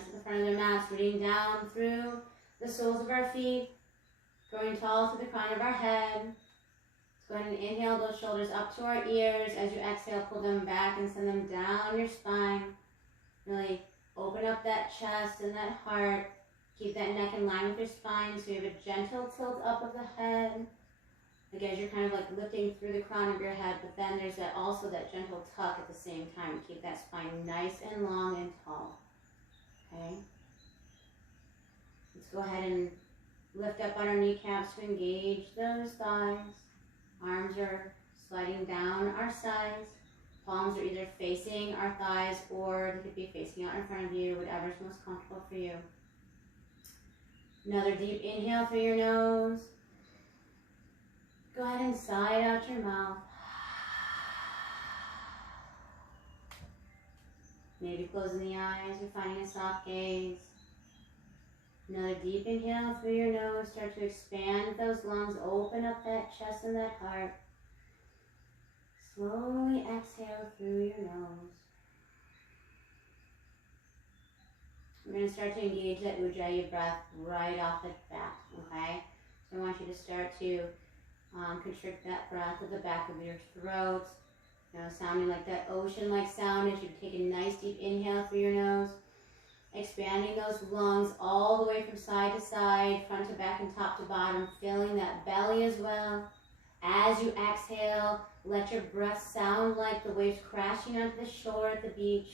hands to the front of their mats, rooting down through the soles of our feet, growing tall to the crown of our head. Let's go ahead and inhale those shoulders up to our ears. As you exhale, pull them back and send them down your spine. Really open up that chest and that heart. Keep that neck in line with your spine so you have a gentle tilt up of the head. Again, you're kind of like lifting through the crown of your head, but then there's that also that gentle tuck at the same time. Keep that spine nice and long and tall. Okay? Let's go ahead and lift up on our kneecaps to engage those thighs. Arms are sliding down our sides. Palms are either facing our thighs or they could be facing out in front of you, whatever's most comfortable for you. Another deep inhale through your nose. Go ahead and sigh out your mouth. Maybe closing the eyes or finding a soft gaze. Another deep inhale through your nose. Start to expand those lungs. Open up that chest and that heart. Slowly exhale through your nose. We're going to start to engage that Ujjayi breath right off the bat, okay? So I want you to start to constrict that breath at the back of your throat. You know, sounding like that ocean-like sound as you take a nice deep inhale through your nose. Expanding those lungs all the way from side to side, front to back and top to bottom, filling that belly as well. As you exhale, let your breath sound like the waves crashing onto the shore at the beach.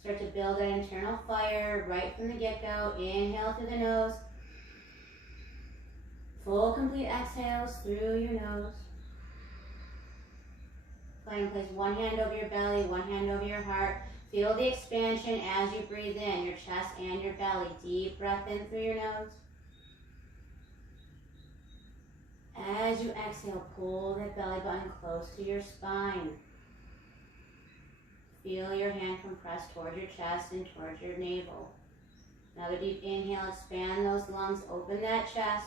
Start to build that internal fire right from the get-go. Inhale through the nose. Full, complete exhales through your nose. Go ahead and place one hand over your belly, one hand over your heart. Feel the expansion as you breathe in, your chest and your belly. Deep breath in through your nose. As you exhale, pull that belly button close to your spine. Feel your hand compress towards your chest and towards your navel. Another deep inhale, expand those lungs, open that chest.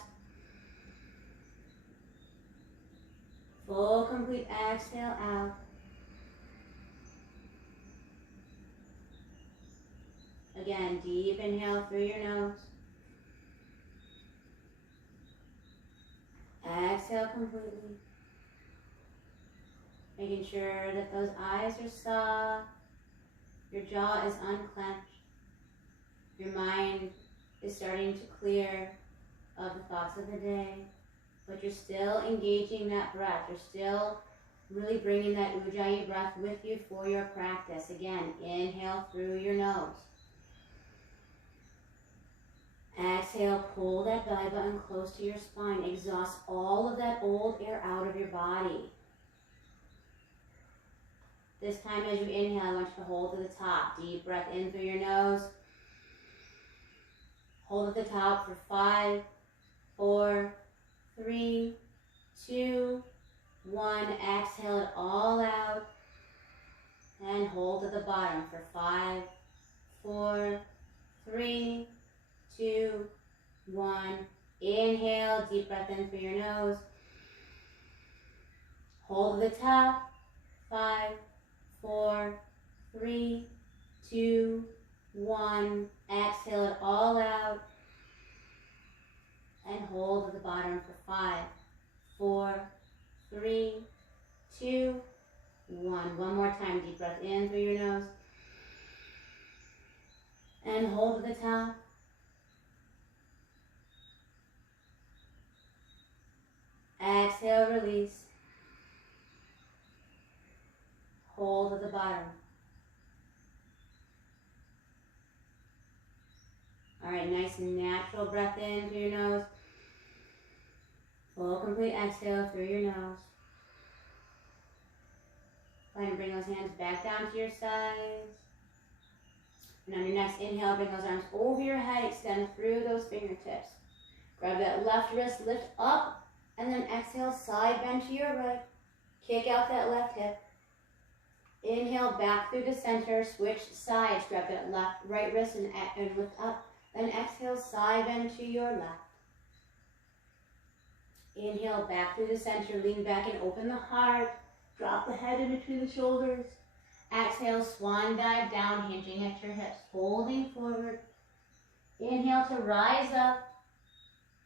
Full, complete exhale out. Again, deep inhale through your nose. Exhale completely. Making sure that those eyes are soft. Your jaw is unclenched. Your mind is starting to clear of the thoughts of the day. But you're still engaging that breath. You're still really bringing that Ujjayi breath with you for your practice. Again, inhale through your nose. Exhale, pull that belly button close to your spine. Exhaust all of that old air out of your body. This time as you inhale, I want you to hold to the top. Deep breath in through your nose. Hold at the top for 5, 4, 3, 2, 1. Exhale it all out. And hold at the bottom for 5, 4, 3, 2, 1. Inhale, deep breath in through your nose. Hold at the top. 5, 4, 3, 2, 1. Exhale it all out. And hold at the bottom for 5, 4, 3, 2, 1. One more time. Deep breath in through your nose. And hold at the top. Exhale, release. Hold at the bottom. All right, nice natural breath in through your nose. Full, complete exhale through your nose. Go ahead and bring those hands back down to your sides. And on your next inhale, bring those arms over your head, extend through those fingertips. Grab that left wrist, lift up, and then exhale, side bend to your right. Kick out that left hip. Inhale, back through the center, switch sides. Grab that right wrist and lift up. Then exhale, side bend to your left. Inhale, back through the center, lean back and open the heart. Drop the head in between the shoulders. Exhale, swan dive down, hinging at your hips, folding forward. Inhale to rise up,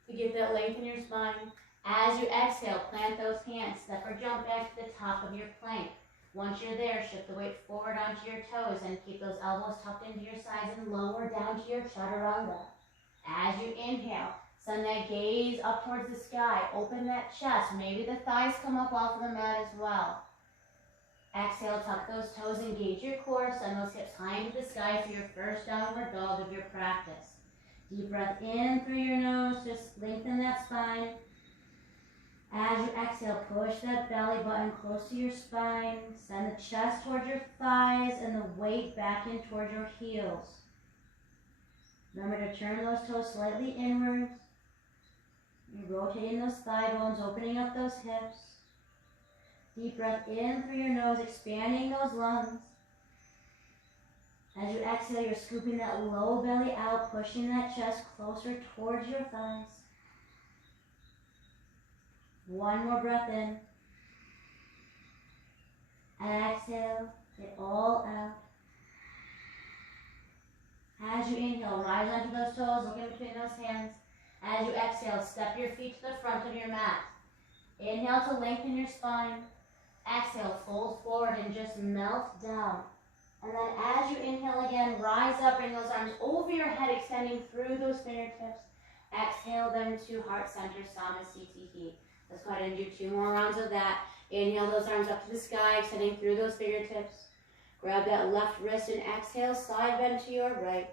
to get that length in your spine. As you exhale, plant those hands, step or jump back to the top of your plank. Once you're there, shift the weight forward onto your toes and keep those elbows tucked into your sides and lower down to your chaturanga. As you inhale, send that gaze up towards the sky. Open that chest. Maybe the thighs come up off of the mat as well. Exhale, tuck those toes, engage your core. Send those hips high into the sky for your first downward dog of your practice. Deep breath in through your nose. Just lengthen that spine. As you exhale, push that belly button close to your spine. Send the chest towards your thighs and the weight back in towards your heels. Remember to turn those toes slightly inwards. You're rotating those thigh bones, opening up those hips. Deep breath in through your nose, expanding those lungs. As you exhale, you're scooping that low belly out, pushing that chest closer towards your thighs. One more breath in. Exhale, it all out. As you inhale, rise onto those toes, look in between those hands. As you exhale, step your feet to the front of your mat. Inhale to lengthen your spine. Exhale, fold forward and just melt down. And then as you inhale again, rise up, bring those arms over your head, extending through those fingertips. Exhale them to heart center, Namaste. Let's go ahead and do 2 more rounds of that. Inhale those arms up to the sky, extending through those fingertips. Grab that left wrist and exhale, side bend to your right.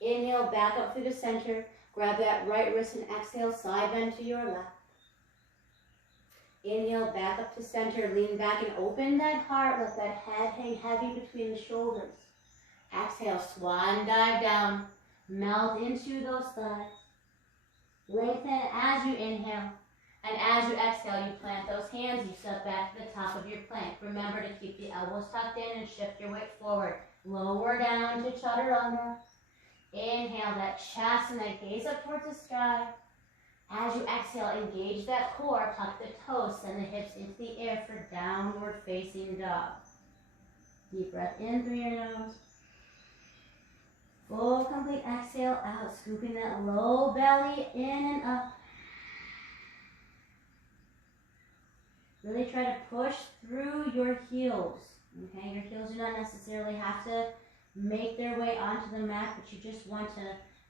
Inhale, back up through the center. Grab that right wrist and exhale, side bend to your left. Inhale, back up to center. Lean back and open that heart. Let that head hang heavy between the shoulders. Exhale, swan dive down. Melt into those thighs. Lengthen as you inhale. And as you exhale, you plant those hands. You step back to the top of your plank. Remember to keep the elbows tucked in and shift your weight forward. Lower down to chaturanga. Inhale that chest and that gaze up towards the sky. As you exhale, engage that core, tuck the toes, send the hips into the air for downward facing dog. Deep breath in through your nose. Full complete exhale out, scooping that low belly in and up. Really try to push through your heels. Okay, your heels do not necessarily have to make their way onto the mat, but you just want to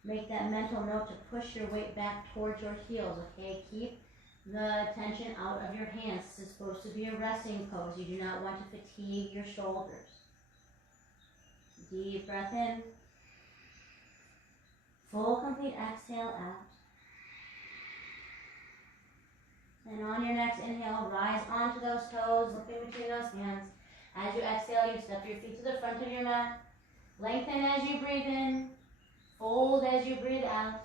make that mental note to push your weight back towards your heels, okay? Keep the tension out of your hands. This is supposed to be a resting pose. You do not want to fatigue your shoulders. Deep breath in. Full complete exhale out. And on your next inhale, rise onto those toes, look in between those hands. As you exhale, you step your feet to the front of your mat. Lengthen as you breathe in. Fold as you breathe out.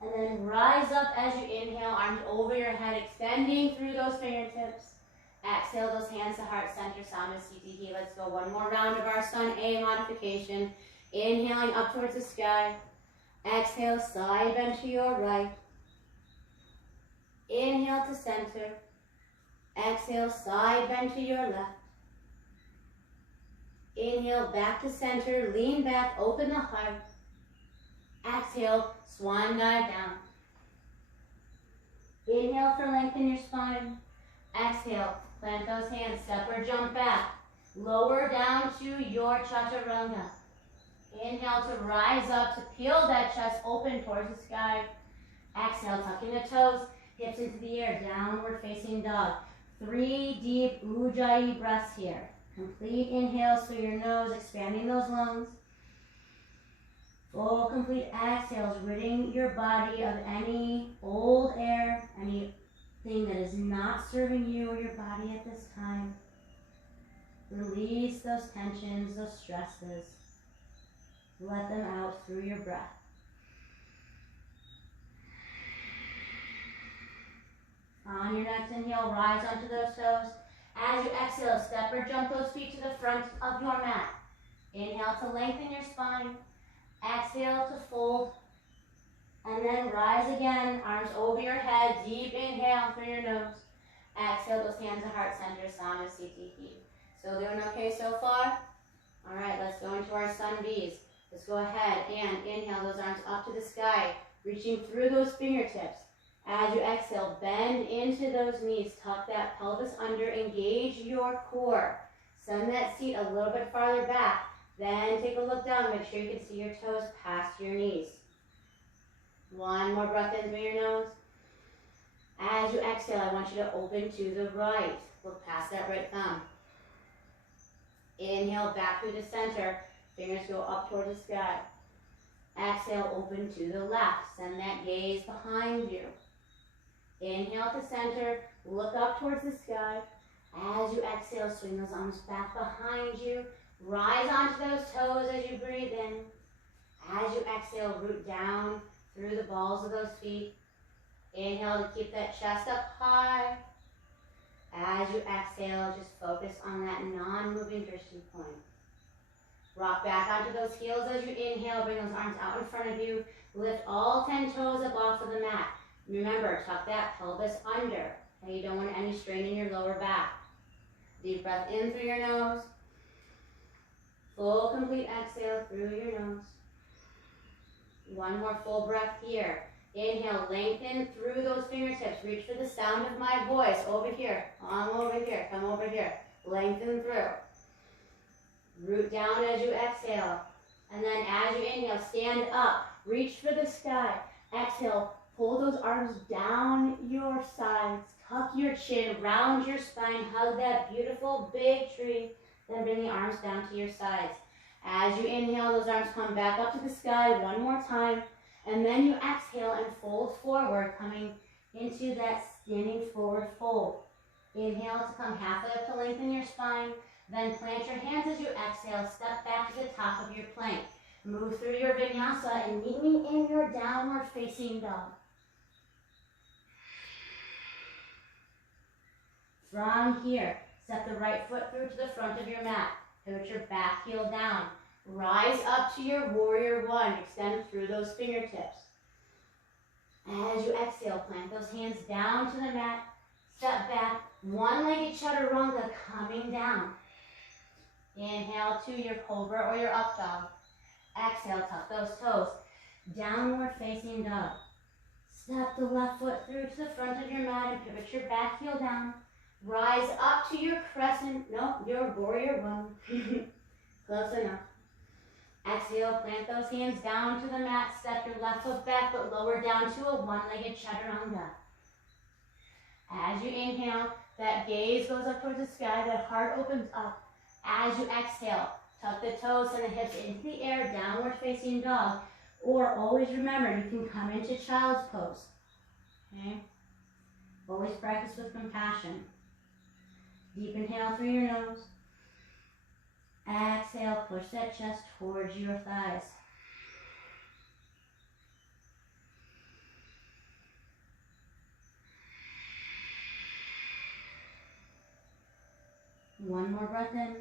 And then rise up as you inhale, arms over your head, extending through those fingertips. Exhale those hands to heart center, Namaste. Let's go 1 more round of our Sun A modification. Inhaling up towards the sky. Exhale, side bend to your right. Inhale to center. Exhale, side bend to your left. Inhale, back to center, lean back, open the heart. Exhale, swan dive down. Inhale for lengthen your spine. Exhale, plant those hands, step or jump back. Lower down to your chaturanga. Inhale to rise up, to peel that chest open towards the sky. Exhale, tucking the toes, hips into the air, downward facing dog. 3 deep ujjayi breaths here. Complete inhales through your nose, expanding those lungs. Full complete exhales, ridding your body of any old air, anything that is not serving you or your body at this time. Release those tensions, those stresses. Let them out through your breath. On your next inhale, rise onto those toes. As you exhale, step or jump those feet to the front of your mat. Inhale to lengthen your spine. Exhale to fold. And then rise again, arms over your head. Deep inhale through your nose. Exhale those hands to heart center, Namaste. Still doing okay so far? All right, let's go into our sun B's. Let's go ahead and inhale those arms up to the sky, reaching through those fingertips. As you exhale, bend into those knees, tuck that pelvis under, engage your core. Send that seat a little bit farther back, then take a look down, make sure you can see your toes past your knees. One more breath in through your nose. As you exhale, I want you to open to the right, look past that right thumb. Inhale back through the center, fingers go up towards the sky. Exhale, open to the left, send that gaze behind you. Inhale to center, look up towards the sky. As you exhale, swing those arms back behind you. Rise onto those toes as you breathe in. As you exhale, root down through the balls of those feet. Inhale to keep that chest up high. As you exhale, just focus on that non-moving drishti point. Rock back onto those heels as you inhale. Bring those arms out in front of you. Lift all 10 toes up off of the mat. Remember, tuck that pelvis under. Okay, you don't want any strain in your lower back. Deep breath in through your nose. Full, complete exhale through your nose. One more full breath here. Inhale, lengthen through those fingertips. Reach for the sound of my voice. Over here, come over here, come over here. Lengthen through. Root down as you exhale. And then as you inhale, stand up. Reach for the sky. Exhale, pull those arms down your sides. Tuck your chin, round your spine. Hug that beautiful big tree. Then bring the arms down to your sides. As you inhale, those arms come back up to the sky one more time. And then you exhale and fold forward, coming into that standing forward fold. Inhale to come halfway up to lengthen your spine. Then plant your hands as you exhale. Step back to the top of your plank. Move through your vinyasa and meet me in your downward facing dog. From here, step the right foot through to the front of your mat. Pivot your back heel down. Rise up to your warrior one. Extend through those fingertips. As you exhale, plant those hands down to the mat. Step back, one-legged chaturanga coming down. Inhale to your cobra or your up dog. Exhale, tuck those toes. Downward facing dog. Step the left foot through to the front of your mat and pivot your back heel down. Rise up to your crescent, your warrior one. Close enough. Exhale, plant those hands down to the mat. Step your left foot back, but lower down to a one-legged chaturanga. As you inhale, that gaze goes up towards the sky, that heart opens up. As you exhale, tuck the toes and the hips into the air, downward facing dog. Or always remember, you can come into child's pose. Okay? Always practice with compassion. Deep inhale through your nose. Exhale, push that chest towards your thighs. One more breath in.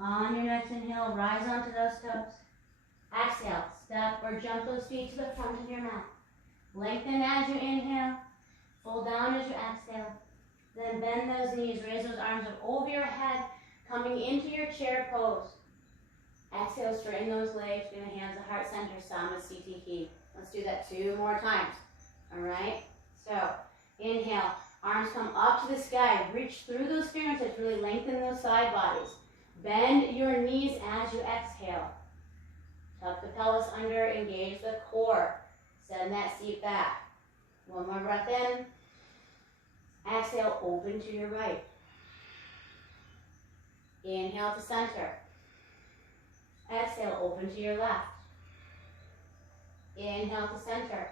On your next inhale, rise onto those toes. Exhale, step or jump those feet to the front of your mat. Lengthen as you inhale, fold down as you exhale. Then bend those knees, raise those arms up over your head, coming into your chair pose. Exhale, straighten those legs, bring the hands to heart center, Samasthiti. Let's do that 2 more times. All right? So, inhale, arms come up to the sky, reach through those fingertips, really lengthen those side bodies. Bend your knees as you exhale. Tuck the pelvis under, engage the core. Send that seat back. One more breath in. Exhale, open to your right. Inhale to center. Exhale, open to your left. Inhale to center.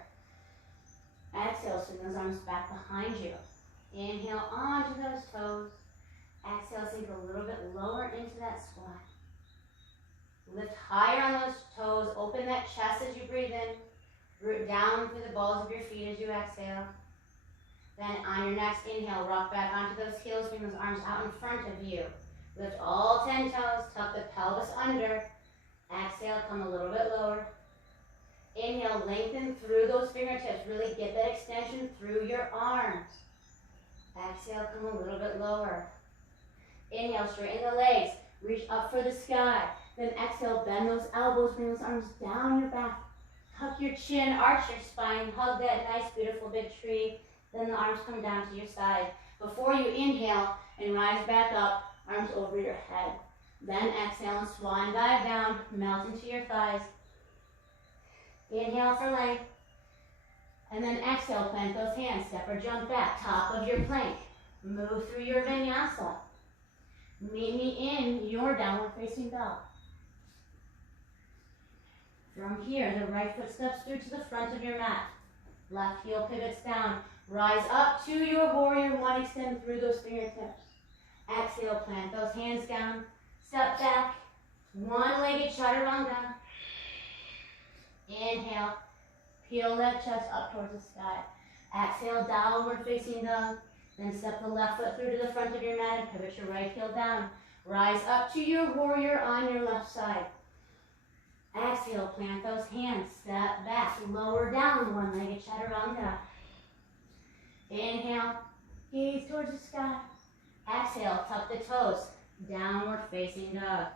Exhale, swing those arms back behind you. Inhale onto those toes. Exhale, sink a little bit lower into that squat. Lift higher on those toes. Open that chest as you breathe in. Root down through the balls of your feet as you exhale. Then on your next inhale, rock back onto those heels. Bring those arms out in front of you. Lift all 10 toes. Tuck the pelvis under. Exhale, come a little bit lower. Inhale, lengthen through those fingertips. Really get that extension through your arms. Exhale, come a little bit lower. Inhale, straighten the legs. Reach up for the sky. Then exhale, bend those elbows, bring those arms down your back. Tuck your chin, arch your spine, hug that nice, beautiful big tree. Then the arms come down to your side. Before you inhale and rise back up, arms over your head. Then exhale and swan dive down, melt into your thighs. Inhale for length. And then exhale, plant those hands, step or jump back, top of your plank. Move through your vinyasa. Meet me in your downward facing dog. From here, the right foot steps through to the front of your mat. Left heel pivots down. Rise up to your warrior one, extend through those fingertips. Exhale, plant those hands down. Step back, one-legged chaturanga. Inhale, peel that chest up towards the sky. Exhale, downward facing dog. Then step the left foot through to the front of your mat and pivot your right heel down. Rise up to your warrior on your left side. Exhale, plant those hands, step back, lower down, one-legged chaturanga. Inhale, gaze towards the sky. Exhale, tuck the toes, downward facing dog.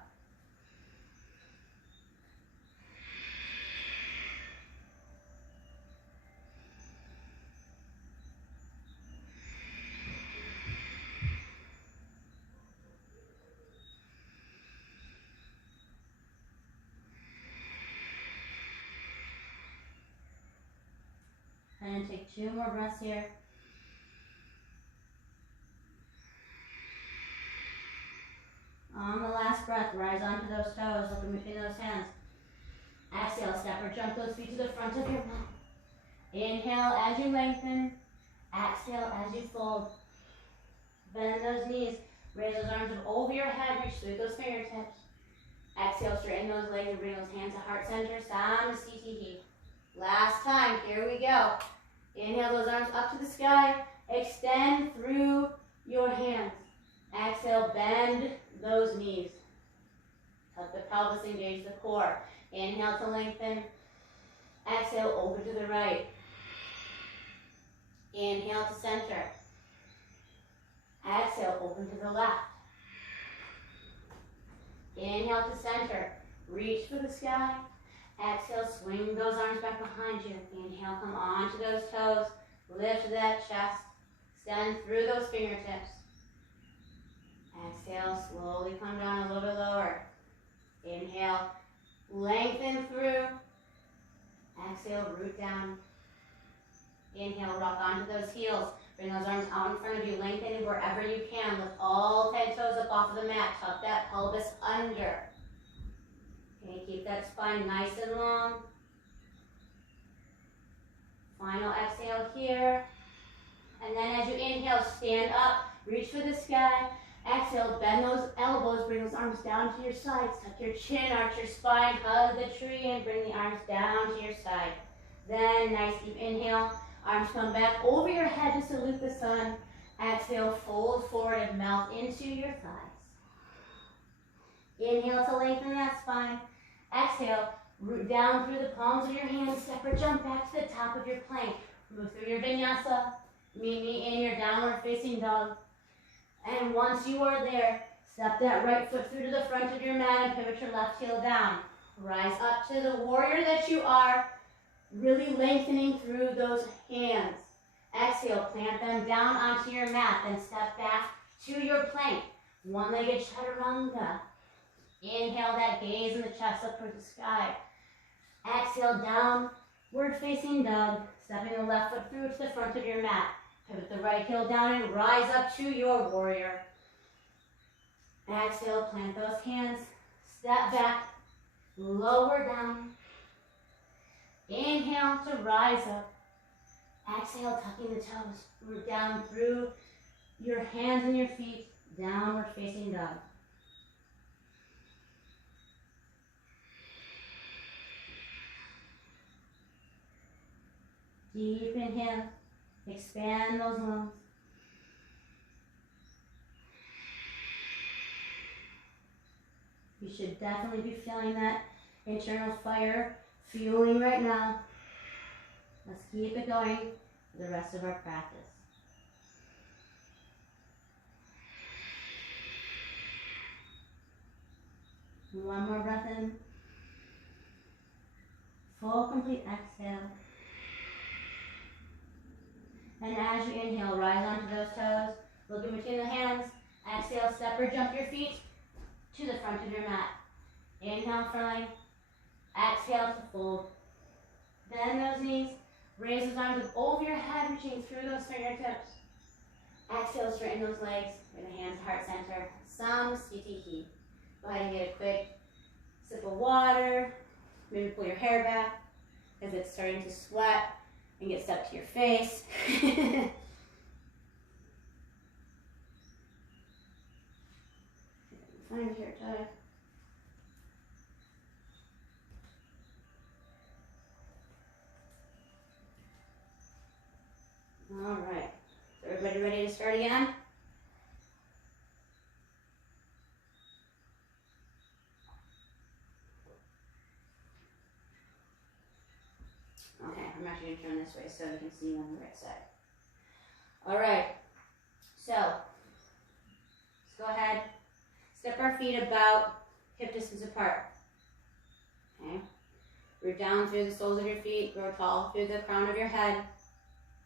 And take 2 more breaths here. On the last breath, rise onto those toes, looking between those hands. Exhale, step or jump those feet to the front of your mat. Inhale as you lengthen. Exhale as you fold. Bend those knees. Raise those arms up over your head. Reach through those fingertips. Exhale, straighten those legs and bring those hands to heart center. Samasthiti. Last time, here we go. Inhale those arms up to the sky. Extend through your hands. Exhale, bend those knees. Tuck the pelvis, engage the core. Inhale to lengthen. Exhale, over to the right. Inhale to center. Exhale, open to the left. Inhale to center. Reach for the sky. Exhale, swing those arms back behind you. Inhale, come onto those toes. Lift that chest. Extend through those fingertips. Exhale, slowly come down a little bit lower. Inhale, lengthen through. Exhale, root down. Inhale, rock onto those heels. Bring those arms out in front of you, lengthening wherever you can. Lift all 10 toes up off of the mat. Tuck that pelvis under. Okay, keep that spine nice and long. Final exhale here. And then as you inhale, stand up, reach for the sky. Exhale, bend those elbows, bring those arms down to your sides. Tuck your chin, arch your spine, hug the tree, and bring the arms down to your side. Then, nice deep inhale. Arms come back over your head to salute the sun. Exhale, fold forward and melt into your thighs. Inhale to lengthen that spine. Exhale, root down through the palms of your hands. Step or jump back to the top of your plank. Move through your vinyasa. Meet me in your downward facing dog. And once you are there, step that right foot through to the front of your mat and pivot your left heel down. Rise up to the warrior that you are, really lengthening through those hands. Exhale, plant them down onto your mat, then step back to your plank. One-legged chaturanga. Inhale that gaze in the chest up towards the sky. Exhale, downward facing dog, stepping the left foot through to the front of your mat. Pivot the right heel down and rise up to your warrior. Exhale, plant those hands, step back, lower down. Inhale to rise up. Exhale, tucking the toes. Root down through your hands and your feet, downward facing dog. Deep inhale. Expand those lungs. You should definitely be feeling that internal fire fueling right now. Let's keep it going for the rest of our practice. One more breath in. Full, complete exhale. And as you inhale, rise onto those toes. Look in between the hands. Exhale, step or jump your feet to the front of your mat. Inhale for length. Exhale to fold. Bend those knees. Raise those arms up over your head, reaching through those fingertips. Exhale, straighten those legs. Bring the hands to heart center. Samstitihi. Go ahead and get a quick sip of water. Maybe pull your hair back because it's starting to sweat and get stuck to your face. Find your tie. All right. Is everybody ready to start again? Okay, I'm actually going to turn this way so you can see me on the right side. All right. So, let's go ahead. Step our feet about hip distance apart. Okay. Root down through the soles of your feet. Grow tall through the crown of your head.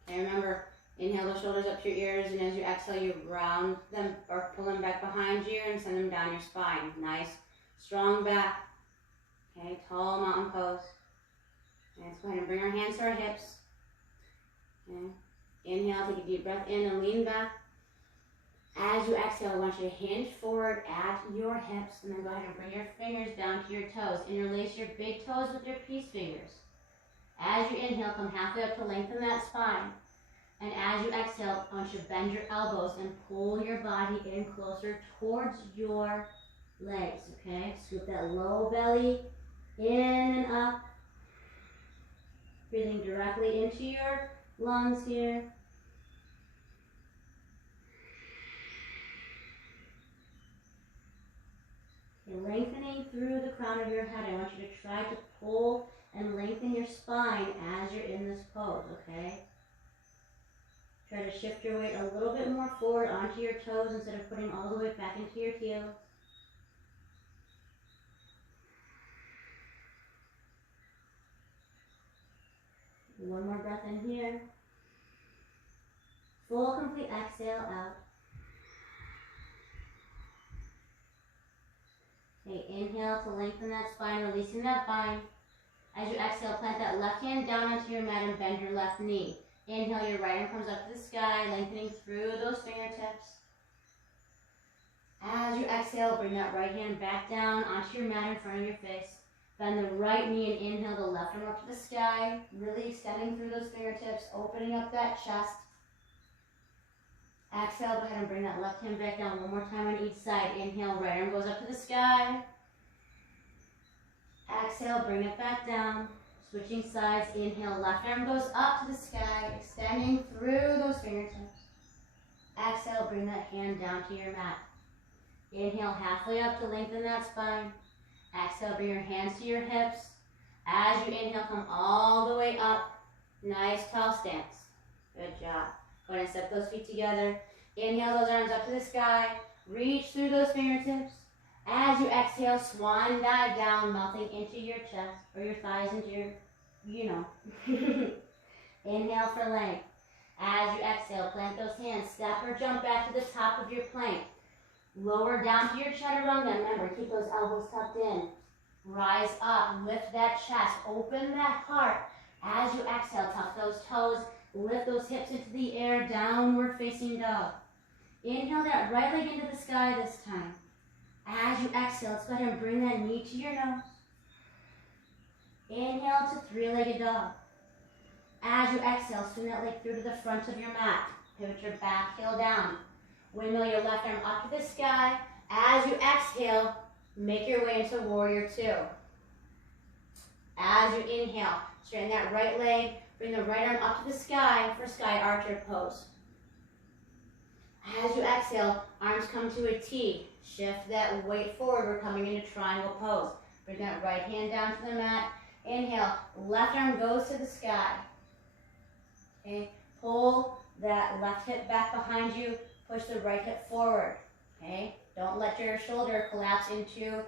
Okay, remember, inhale those shoulders up to your ears, and as you exhale, you round them or pull them back behind you and send them down your spine. Nice, strong back. Okay, tall mountain pose. Okay, let's go ahead and bring our hands to our hips. Okay, inhale, take a deep breath in and lean back. As you exhale, I want you to hinge forward at your hips, and then go ahead and bring your fingers down to your toes. Interlace your big toes with your peace fingers. As you inhale, come halfway up to lengthen that spine. And as you exhale, I want you to bend your elbows and pull your body in closer towards your legs, okay? Scoop that low belly in and up. Breathing directly into your lungs here. Okay, lengthening through the crown of your head. I want you to try to pull and lengthen your spine as you're in this pose, okay? Try to shift your weight a little bit more forward onto your toes instead of putting all the way back into your heels. One more breath in here. Full, complete exhale out. Okay, inhale to lengthen that spine, releasing that bind. As you exhale, plant that left hand down onto your mat and bend your left knee. Inhale, your right arm comes up to the sky, lengthening through those fingertips. As you exhale, bring that right hand back down onto your mat in front of your face. Bend the right knee and inhale the left arm up to the sky, really extending through those fingertips, opening up that chest. Exhale, go ahead and bring that left hand back down one more time on each side. Inhale, right arm goes up to the sky. Exhale, bring it back down. Switching sides, inhale, left arm goes up to the sky, extending through those fingertips. Exhale, bring that hand down to your mat. Inhale, halfway up to lengthen that spine. Exhale, bring your hands to your hips. As you inhale, come all the way up. Nice tall stance. Good job. Go ahead and step those feet together. Inhale those arms up to the sky. Reach through those fingertips. As you exhale, swan dive down, melting into your chest, or your thighs into your, Inhale for length. As you exhale, plant those hands. Step or jump back to the top of your plank. Lower down to your chaturanga. Remember, keep those elbows tucked in. Rise up, lift that chest, open that heart. As you exhale, tuck those toes, lift those hips into the air, downward facing dog. Inhale that right leg into the sky this time. As you exhale, let's go ahead and bring that knee to your nose. Inhale to three-legged dog. As you exhale, swing that leg through to the front of your mat. Pivot your back heel down. Windmill your left arm up to the sky. As you exhale, make your way into warrior two. As you inhale, straighten that right leg. Bring the right arm up to the sky for sky archer pose. As you exhale, arms come to a T. Shift that weight forward. We're coming into triangle pose. Bring that right hand down to the mat. Inhale, left arm goes to the sky. Okay, pull that left hip back behind you, push the right hip forward. Okay, don't let your shoulder collapse into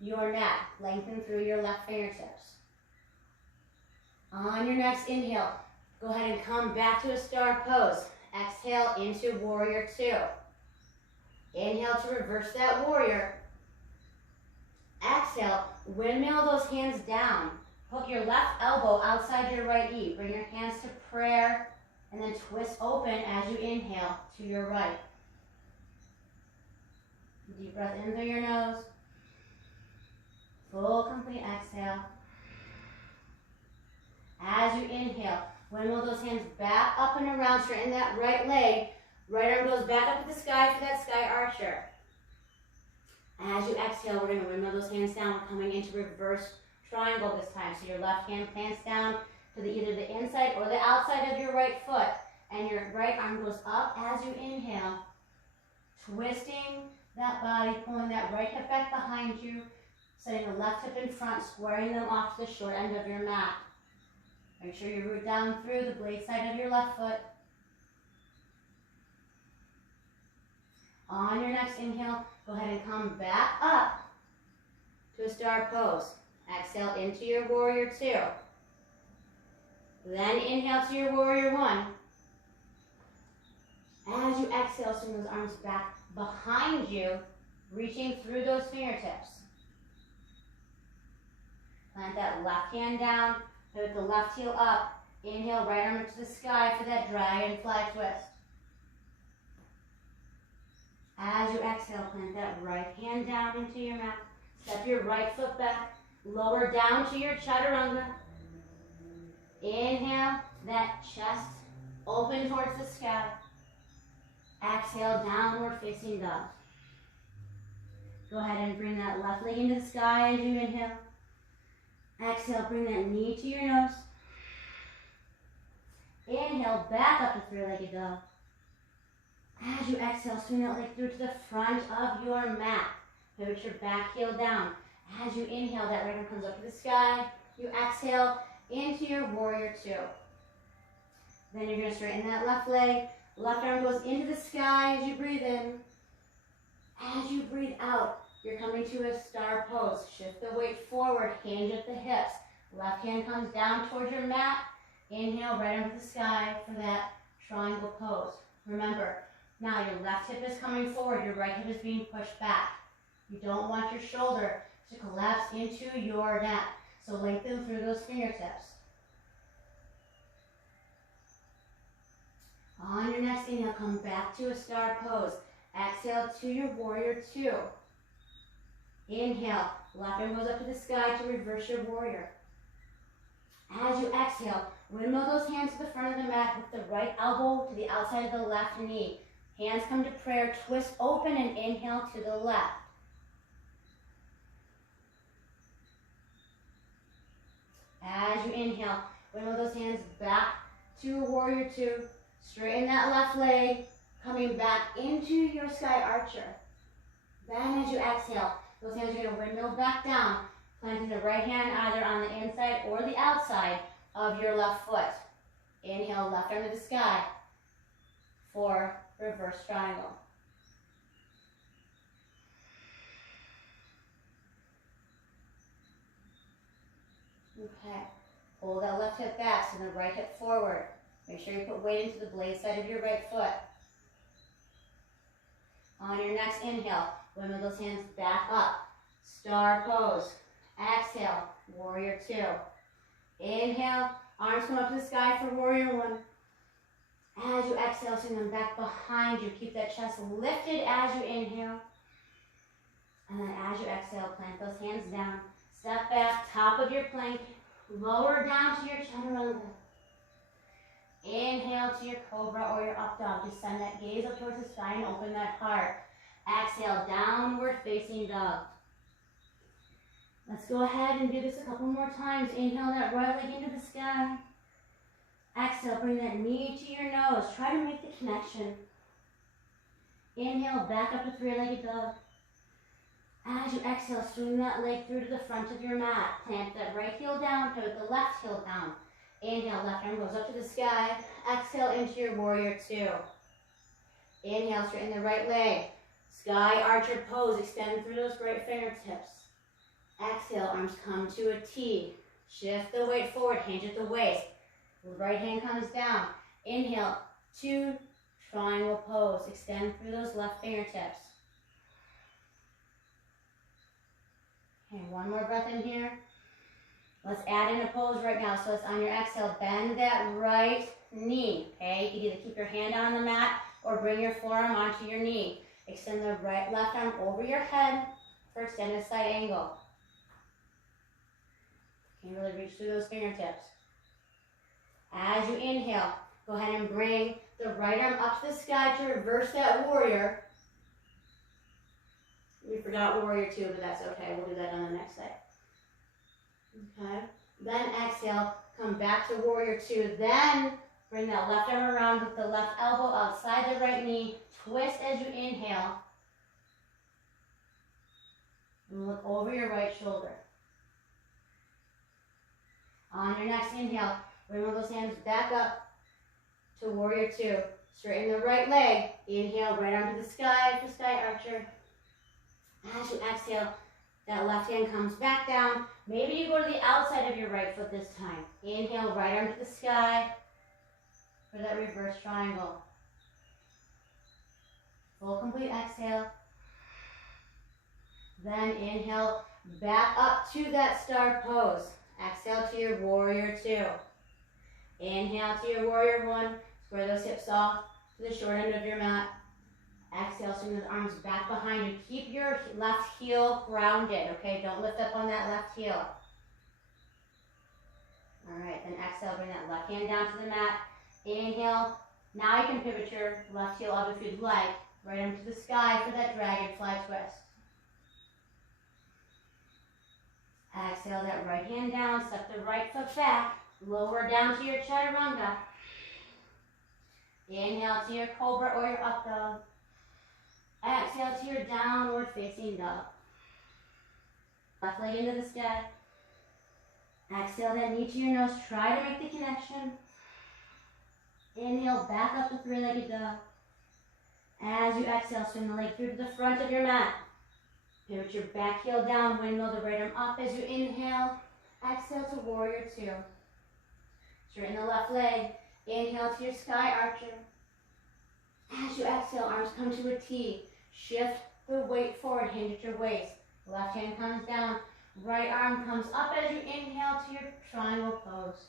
your neck. Lengthen through your left fingertips. On your next inhale, go ahead and come back to a star pose. Exhale into warrior two. Inhale to reverse that warrior. Exhale, windmill those hands down. Hook your left elbow outside your right knee. Bring your hands to prayer and then twist open as you inhale to your right. Deep breath in through your nose. Full complete exhale. As you inhale, windmill those hands back up and around. Straighten that right leg. Right arm goes back up to the sky for that sky archer. As you exhale, we're going to windmill those hands down. We're coming into reverse triangle this time. So your left hand plants down to either the inside or the outside of your right foot. And your right arm goes up as you inhale. Twisting that body, pulling that right hip back behind you. Setting the left hip in front, squaring them off to the short end of your mat. Make sure you root down through the blade side of your left foot. On your next inhale, go ahead and come back up to a star pose. Exhale into your warrior two. Then inhale to your warrior one. As you exhale, swing those arms back behind you, reaching through those fingertips. Plant that left hand down, pivot the left heel up. Inhale, right arm up to the sky for that dragonfly twist. As you exhale, plant that right hand down into your mat. Step your right foot back. Lower down to your chaturanga. Inhale, that chest open towards the sky. Exhale, downward facing dog. Go ahead and bring that left leg into the sky as you inhale. Exhale, bring that knee to your nose. Inhale, back up to three-legged dog. As you exhale, swing that leg through to the front of your mat. Pivot your back heel down. As you inhale, that right arm comes up to the sky. You exhale into your warrior two. Then you're going to straighten that left leg. Left arm goes into the sky as you breathe in. As you breathe out, you're coming to a star pose. Shift the weight forward, hinge at the hips. Left hand comes down towards your mat. Inhale, right arm to the sky for that triangle pose. Remember, now your left hip is coming forward, your right hip is being pushed back. You don't want your shoulder to collapse into your neck, so lengthen through those fingertips. On your next inhale, come back to a star pose. Exhale to your warrior two. Inhale, left arm goes up to the sky to reverse your warrior. As you exhale, windmill those hands to the front of the mat with the right elbow to the outside of the left knee. Hands come to prayer, twist open and inhale to the left. As you inhale, windmill those hands back to a warrior two. Straighten that left leg, coming back into your sky archer. Then as you exhale, those hands are going to windmill back down, planting the right hand either on the inside or the outside of your left foot. Inhale, left arm to the sky for reverse triangle. Okay, pull that left hip back, send the right hip forward. Make sure you put weight into the blade side of your right foot. On your next inhale, windmill those hands back up. Star pose. Exhale, warrior two. Inhale, arms come up to the sky for warrior one. As you exhale, swing them back behind you. Keep that chest lifted as you inhale. And then as you exhale, plant those hands down. Step back, top of your plank. Lower down to your chaturanga. Inhale to your cobra or your up dog. Just send that gaze up towards the sky and open that heart. Exhale, downward facing dog. Let's go ahead and do this a couple more times. Inhale that right leg into the sky. Exhale, bring that knee to your nose. Try to make the connection. Inhale, back up to three-legged dog. As you exhale, swing that leg through to the front of your mat. Plant that right heel down, pivot the left heel down. Inhale, left arm goes up to the sky. Exhale into your warrior two. Inhale, straighten the right leg. Sky archer pose, extend through those right fingertips. Exhale, arms come to a T. Shift the weight forward, hinge at the waist. Right hand comes down. Inhale, two, triangle pose. Extend through those left fingertips. Okay, one more breath in here. Let's add in a pose right now. So it's on your exhale, bend that right knee. Okay, you can either keep your hand on the mat or bring your forearm onto your knee. Extend the left arm over your head for extended side angle. Can you really reach through those fingertips? As you inhale, go ahead and bring the right arm up to the sky to reverse that warrior. We forgot warrior two, but that's okay. We'll do that on the next side. Okay. Then exhale, come back to warrior two. Then bring that left arm around with the left elbow outside the right knee. Twist as you inhale. And look over your right shoulder. On your next inhale, bring one of those hands back up to warrior two. Straighten the right leg. Inhale, right arm to the sky for sky archer. As you exhale, that left hand comes back down. Maybe you go to the outside of your right foot this time. Inhale, right arm to the sky for that reverse triangle. Full complete exhale. Then inhale, back up to that star pose. Exhale to your warrior two. Inhale to your warrior one. Square those hips off to the short end of your mat. Exhale, swing those arms back behind you. Keep your left heel grounded, okay? Don't lift up on that left heel. All right, then exhale, bring that left hand down to the mat. Inhale. Now you can pivot your left heel up if you'd like. Right arm to the sky for that dragonfly twist. Exhale that right hand down, step the right foot back. Lower down to your chaturanga. Inhale to your cobra or your up dog. Exhale to your downward facing dog. Left leg into the sky. Exhale that knee to your nose. Try to make the connection. Inhale, back up the three-legged dog. As you exhale, swing the leg through to the front of your mat. Pivot your back heel down, windmill the right arm up as you inhale. Exhale to warrior two. Straighten the left leg. Inhale to your sky archer. As you exhale, arms come to a T. Shift the weight forward, hinge at your waist. Left hand comes down. Right arm comes up as you inhale to your triangle pose.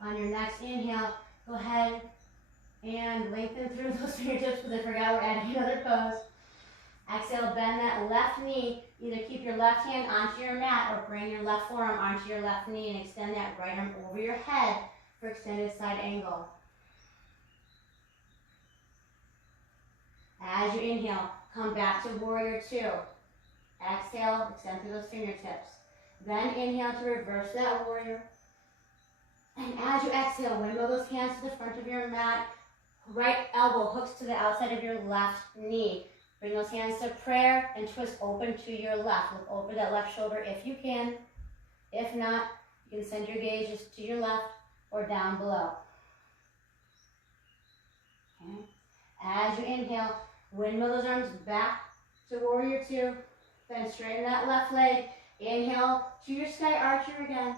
On your next inhale, go ahead and lengthen through those fingertips because I forgot we're adding another pose. Exhale, bend that left knee. Either keep your left hand onto your mat or bring your left forearm onto your left knee and extend that right arm over your head for extended side angle. As you inhale, come back to warrior two. Exhale, extend through those fingertips. Then inhale to reverse that warrior. And as you exhale, windmill those hands to the front of your mat. Right elbow hooks to the outside of your left knee. Bring those hands to prayer and twist open to your left. Look over that left shoulder if you can. If not, you can send your gaze just to your left or down below. Okay. As you inhale, windmill those arms back to warrior two. Then straighten that left leg. Inhale to your sky archer again.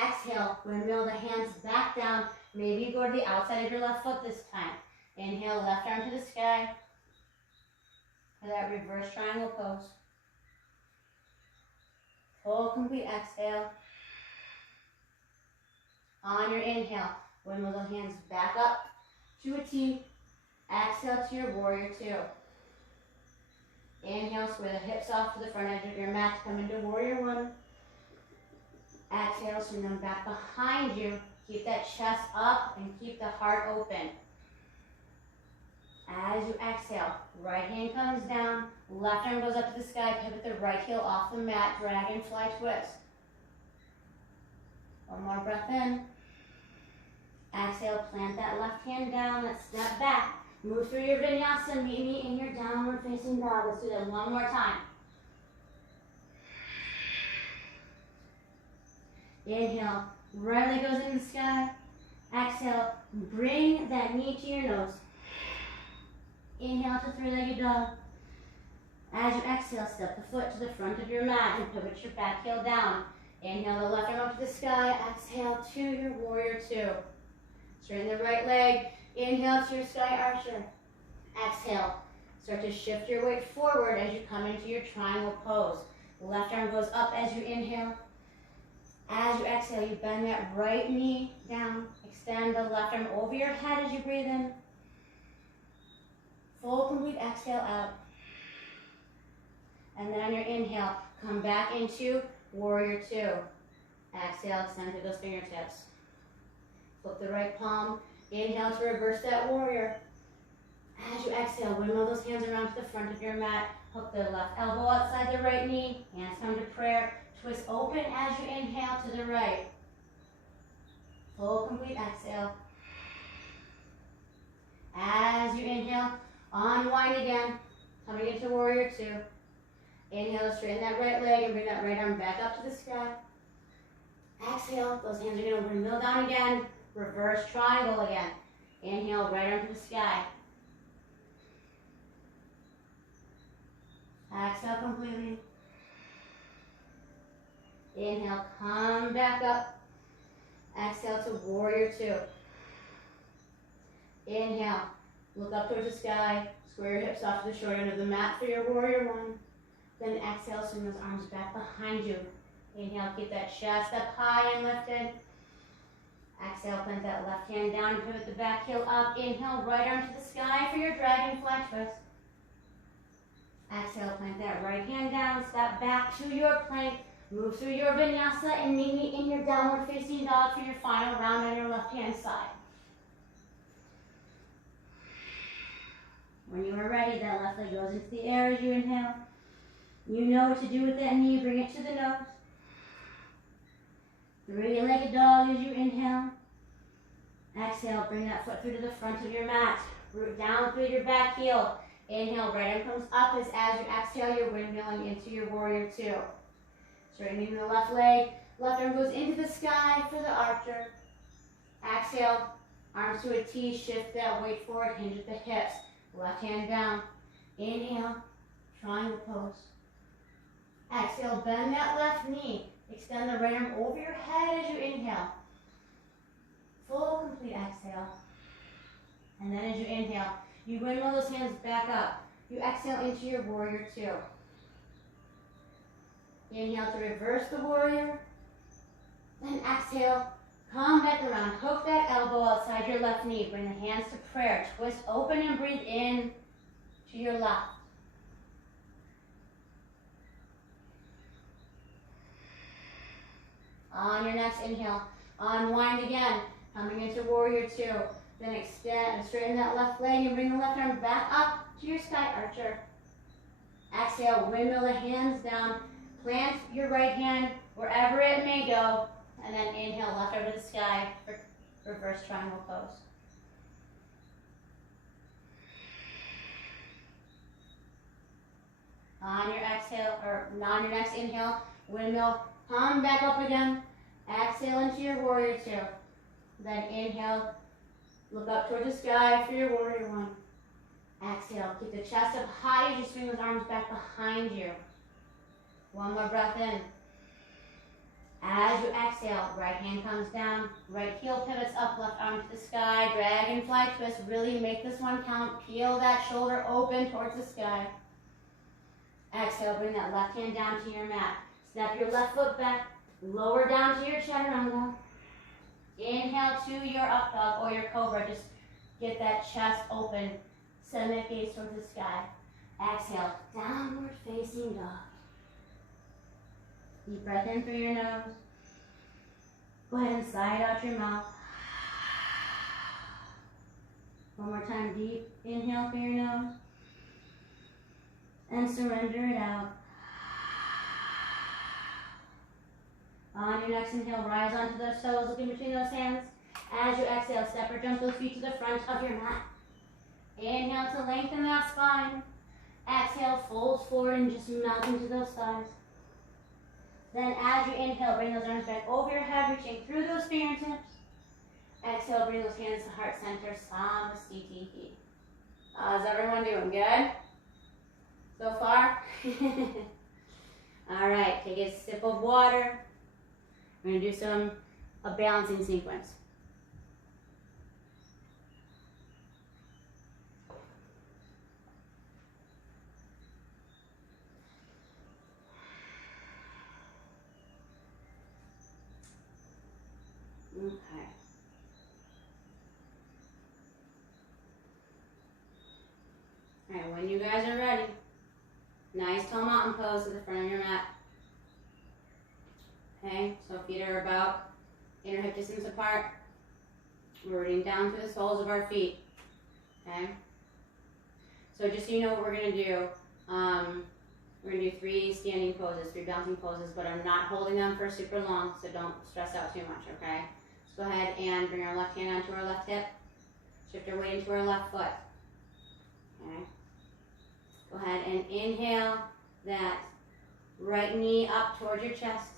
Exhale, windmill the hands back down. Maybe you go to the outside of your left foot this time. Inhale, left arm to the sky for that reverse triangle pose. Full complete exhale. On your inhale, windmill those hands back up to a T. Exhale to your warrior two. Inhale, square the hips off to the front edge of your mat to come into warrior one. Exhale, swing them back behind you. Keep that chest up and keep the heart open. As you exhale, right hand comes down, left arm goes up to the sky, pivot the right heel off the mat, dragonfly twist. One more breath in. Exhale, plant that left hand down, let's step back. Move through your vinyasa, meet me in your downward facing dog. Let's do that one more time. Inhale, right leg goes in the sky. Exhale, bring that knee to your nose. Inhale to three-legged dog. As you exhale, step the foot to the front of your mat and pivot your back heel down. Inhale the left arm up to the sky. Exhale to your warrior two. Straighten the right leg. Inhale to your sky archer. Exhale. Start to shift your weight forward as you come into your triangle pose. Left arm goes up as you inhale. As you exhale, you bend that right knee down. Extend the left arm over your head as you breathe in. Full complete exhale out. And then on your inhale, come back into warrior two. Exhale, extend through those fingertips. Flip the right palm. Inhale to reverse that warrior. As you exhale, windmill those hands around to the front of your mat. Hook the left elbow outside the right knee. Hands come to prayer. Twist open as you inhale to the right. Full complete exhale. As you inhale, unwind again. Coming into warrior two. Inhale, straighten that right leg and bring that right arm back up to the sky. Exhale, those hands are going to windmill down again. Reverse triangle again. Inhale, right arm to the sky. Exhale completely. Inhale, come back up. Exhale to warrior two. Inhale, look up towards the sky. Square your hips off to the short end of the mat for your warrior one. Then exhale, swing those arms back behind you. Inhale, keep that chest up high and lifted. Exhale, plant that left hand down and pivot the back heel up. Inhale, right arm to the sky for your dragonfly twist. Exhale, plant that right hand down, step back to your plank. Move through your vinyasa and meet me in your downward facing dog for your final round on your left hand side. When you are ready, that left leg goes into the air as you inhale. You know what to do with that knee, bring it to the nose. Three-legged dog as you inhale. Exhale, bring that foot through to the front of your mat. Root down through your back heel. Inhale, right arm comes up as you exhale, you're windmilling into your warrior two. Straightening the left leg. Left arm goes into the sky for the archer. Exhale, arms to a T, shift that weight forward, hinge at the hips. Left hand down. Inhale, triangle pose. Exhale, bend that left knee. Extend the right arm over your head as you inhale. Full complete exhale. And then as you inhale, you windmill those hands back up. You exhale into your warrior two. Inhale to reverse the warrior. Then exhale, come back around. Hook that elbow outside your left knee. Bring the hands to prayer. Twist open and breathe in to your left. On your next inhale, unwind again. Coming into warrior two. Then extend and straighten that left leg and bring the left arm back up to your sky archer. Exhale, windmill the hands down. Plant your right hand wherever it may go. And then inhale, left arm to the sky for reverse triangle pose. On your exhale, or on your next inhale, windmill, come back up again. Exhale into your warrior two. Then inhale, look up toward the sky for your warrior one. Exhale, keep the chest up high as you swing those arms back behind you. One more breath in. As you exhale, right hand comes down, right heel pivots up, left arm to the sky, dragonfly twist. Really make this one count. Peel that shoulder open towards the sky. Exhale, bring that left hand down to your mat. Step your left foot back, lower down to your chaturanga. Inhale to your up dog or your cobra. Just get that chest open. Send that gaze towards the sky. Exhale, downward facing dog. Deep breath in through your nose. Go ahead and sigh out your mouth. One more time, deep inhale through your nose. And surrender it out. On your next inhale, rise onto those toes, look in between those hands. As you exhale, step or jump those feet to the front of your mat. Inhale to lengthen that spine. Exhale, fold forward and just melt into those thighs. Then as you inhale, bring those arms back over your head, reaching through those fingertips. Exhale, bring those hands to heart center, Samastiti. How's everyone doing? Good? So far? All right, take a sip of water. We're going to do a balancing sequence. Okay. All right, when you guys are ready, nice tall mountain pose to the front of your mat. Okay, so feet are about inner hip distance apart. We're rooting down to the soles of our feet. Okay, so just so you know what we're going to do, we're going to do 3 standing poses, 3 bouncing poses, but I'm not holding them for super long, so don't stress out too much, okay? So go ahead and bring our left hand onto our left hip. Shift our weight into our left foot. Okay. Go ahead and inhale that right knee up towards your chest.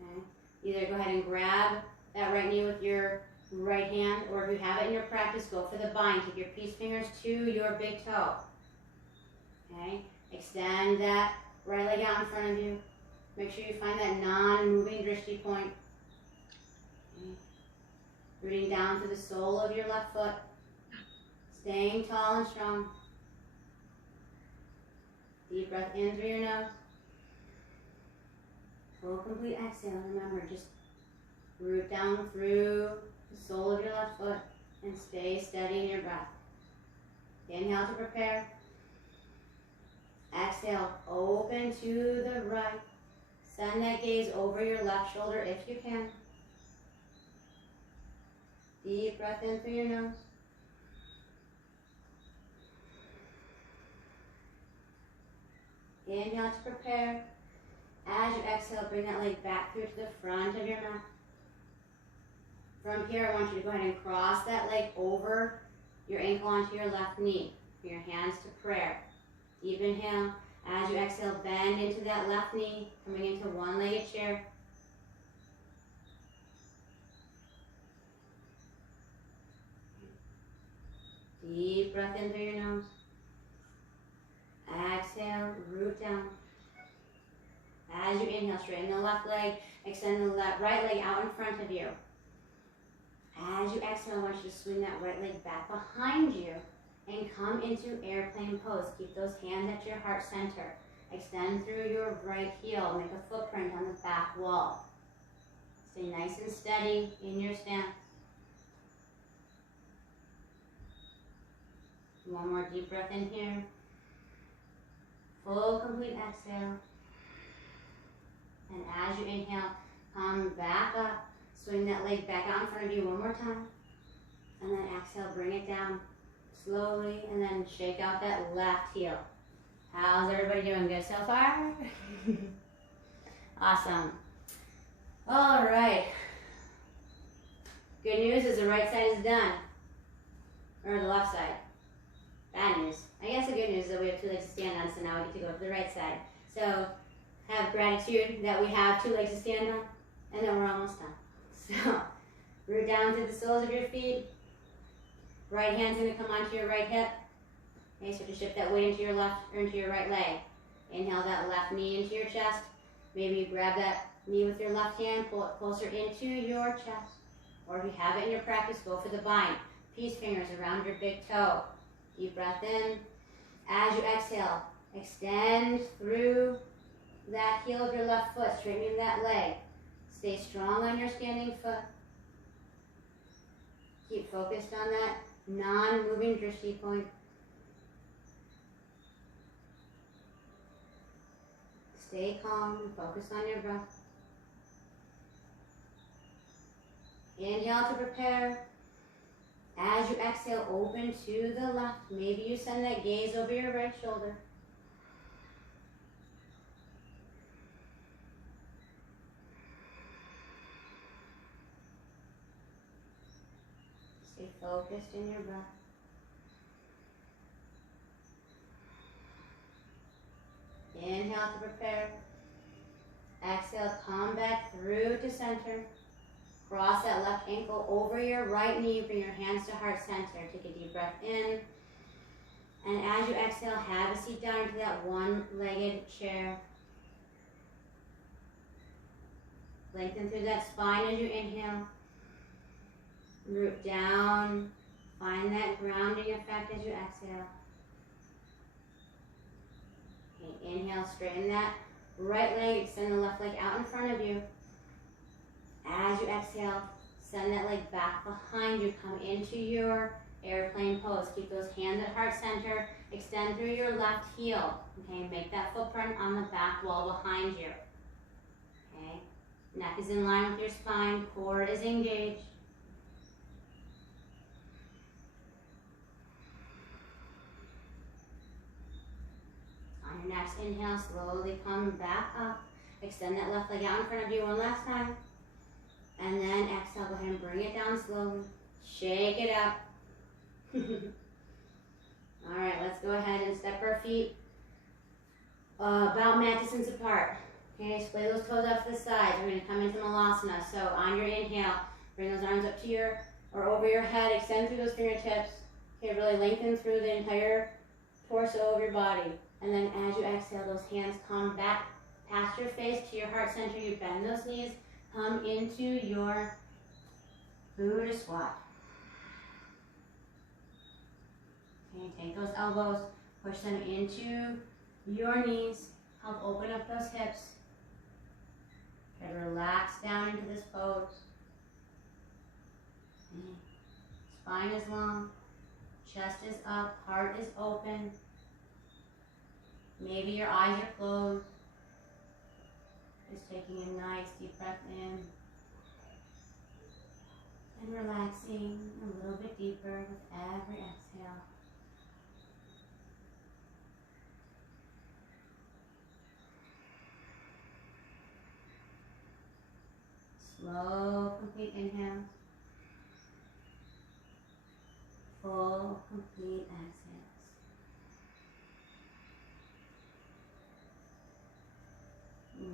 Okay. Either go ahead and grab that right knee with your right hand, or if you have it in your practice, go for the bind. Take your peace fingers to your big toe. Okay. Extend that right leg out in front of you. Make sure you find that non-moving drishti point. Okay. Rooting down to the sole of your left foot. Staying tall and strong. Deep breath in through your nose. Full complete exhale. Remember, just root down through the sole of your left foot and stay steady in your breath. Inhale to prepare. Exhale, open to the right. Send that gaze over your left shoulder if you can. Deep breath in through your nose. Inhale to prepare. As you exhale, bring that leg back through to the front of your mat. From here, I want you to go ahead and cross that leg over your ankle onto your left knee. Bring your hands to prayer. Deep inhale. As you exhale, bend into that left knee, coming into one-legged chair. Deep breath in through your nose. Exhale, root down. As you inhale, straighten the left leg, extend the right leg out in front of you. As you exhale, I want you to swing that right leg back behind you and come into airplane pose. Keep those hands at your heart center. Extend through your right heel. Make a footprint on the back wall. Stay nice and steady in your stance. One more deep breath in here. Full complete exhale. And as you inhale, come back up. Swing that leg back out in front of you one more time. And then exhale, bring it down slowly, and then shake out that left heel. How's everybody doing? Good so far? Awesome. All right. Good news is the right side is done. Or the left side. Bad news. I guess the good news is that we have 2 legs to stand on, so now we get to go to the right side. So have gratitude that we have 2 legs to stand on, and then we're almost done. So root down to the soles of your feet. Right hand's going to come onto your right hip. Okay, so just shift that weight into your left or into your right leg. Inhale that left knee into your chest. Maybe you grab that knee with your left hand, pull it closer into your chest. Or if you have it in your practice, go for the bind. Peace fingers around your big toe. Deep breath in. As you exhale, extend through that heel of your left foot, straightening that leg. Stay strong on your standing foot. Keep focused on that non-moving drishti point. Stay calm and focus on your breath. Inhale to prepare. As you exhale, open to the left. Maybe you send that gaze over your right shoulder. Stay focused in your breath. Inhale to prepare. Exhale, come back through to center. Cross that left ankle over your right knee. Bring your hands to heart center. Take a deep breath in. And as you exhale, have a seat down into that one-legged chair. Lengthen through that spine as you inhale. Root down. Find that grounding effect as you exhale. Okay, inhale, straighten that right leg. Extend the left leg out in front of you. As you exhale, send that leg back behind you. Come into your airplane pose. Keep those hands at heart center. Extend through your left heel. Okay, make that footprint on the back wall behind you. Okay, neck is in line with your spine. Core is engaged. On your next inhale, slowly come back up. Extend that left leg out in front of you one last time. And then exhale, go ahead and bring it down slowly. Shake it up. All right, let's go ahead and step our feet about mat distance apart. Okay, splay those toes out to the sides. We're going to come into Malasana. So on your inhale, bring those arms up to your, or over your head. Extend through those fingertips. Okay, really lengthen through the entire torso of your body. And then as you exhale, those hands come back past your face to your heart center. You bend those knees. Come into your Buddha squat. Okay, take those elbows, push them into your knees. Help open up those hips. Try to relax down into this pose. Spine is long, chest is up, heart is open. Maybe your eyes are closed. Just taking a nice deep breath in and relaxing a little bit deeper with every exhale. Slow, complete inhale. Full, complete exhales.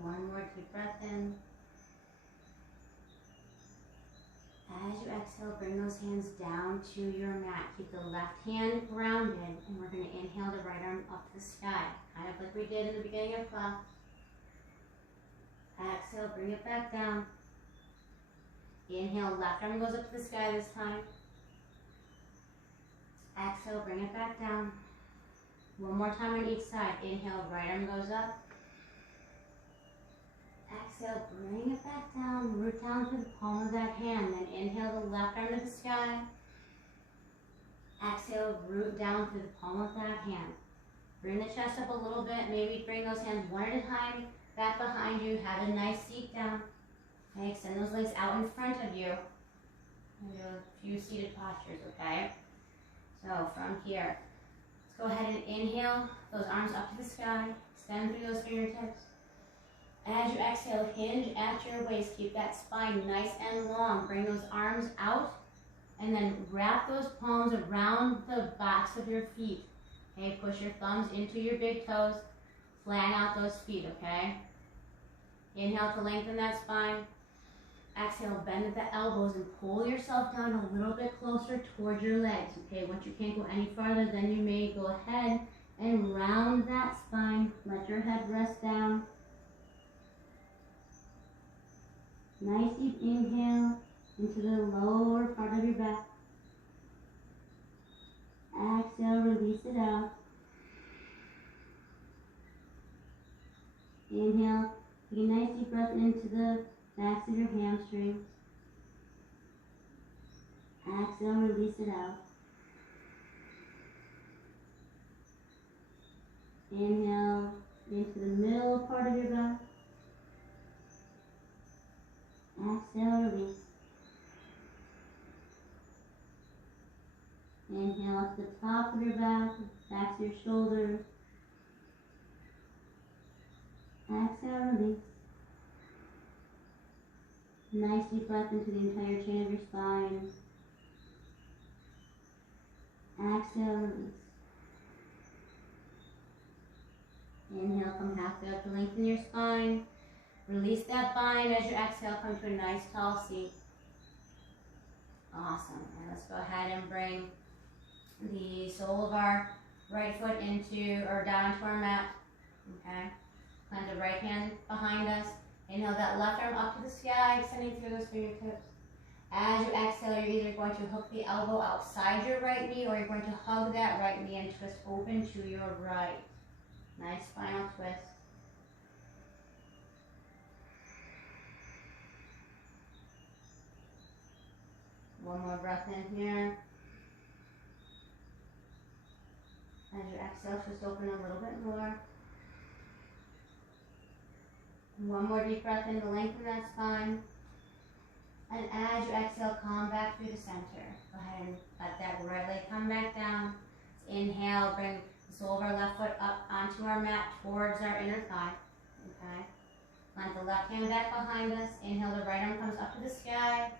One more deep breath in. As you exhale, bring those hands down to your mat. Keep the left hand grounded, and we're going to inhale the right arm up to the sky, kind of like we did in the beginning of class. Exhale, bring it back down. Inhale, left arm goes up to the sky this time. Exhale, bring it back down. One more time on each side. Inhale, right arm goes up. Exhale, bring it back down. Root down to the palm of that hand. Then inhale the left arm to the sky. Exhale, root down to the palm of that hand. Bring the chest up a little bit. Maybe bring those hands one at a time back behind you. Have a nice seat down. Okay, extend those legs out in front of you. And do a few seated postures, okay? So from here, let's go ahead and inhale those arms up to the sky. Extend through those fingertips. As you exhale, hinge at your waist. Keep that spine nice and long. Bring those arms out and then wrap those palms around the backs of your feet. Okay, push your thumbs into your big toes. Flatten out those feet, okay? Inhale to lengthen that spine. Exhale, bend at the elbows and pull yourself down a little bit closer towards your legs. Okay, once you can't go any farther, then you may go ahead and round that spine. Let your head rest down. Nice deep inhale into the lower part of your back. Exhale, release it out. Inhale, take a nice deep breath into the backs of your hamstrings. Exhale, release it out. Inhale into the middle part of your back. Exhale, release. Inhale up to the top of your back, back to your shoulders. Exhale, release. Nice deep breath into the entire chain of your spine. Exhale, release. Inhale, come halfway up to lengthen your spine. Release that bind as you exhale, come to a nice tall seat. Awesome. And let's go ahead and bring the sole of our right foot into or down to our mat. Okay. Plant the right hand behind us. Inhale that left arm up to the sky, extending through those fingertips. As you exhale, you're either going to hook the elbow outside your right knee or you're going to hug that right knee and twist open to your right. Nice final twist. One more breath in here. As you exhale, twist open a little bit more. One more deep breath in to lengthen that spine. And as you exhale, come back through the center. Go ahead and let that right leg come back down. Inhale, bring the sole of our left foot up onto our mat towards our inner thigh. Okay. Plant the left hand back behind us. Inhale, the right arm comes up to the sky.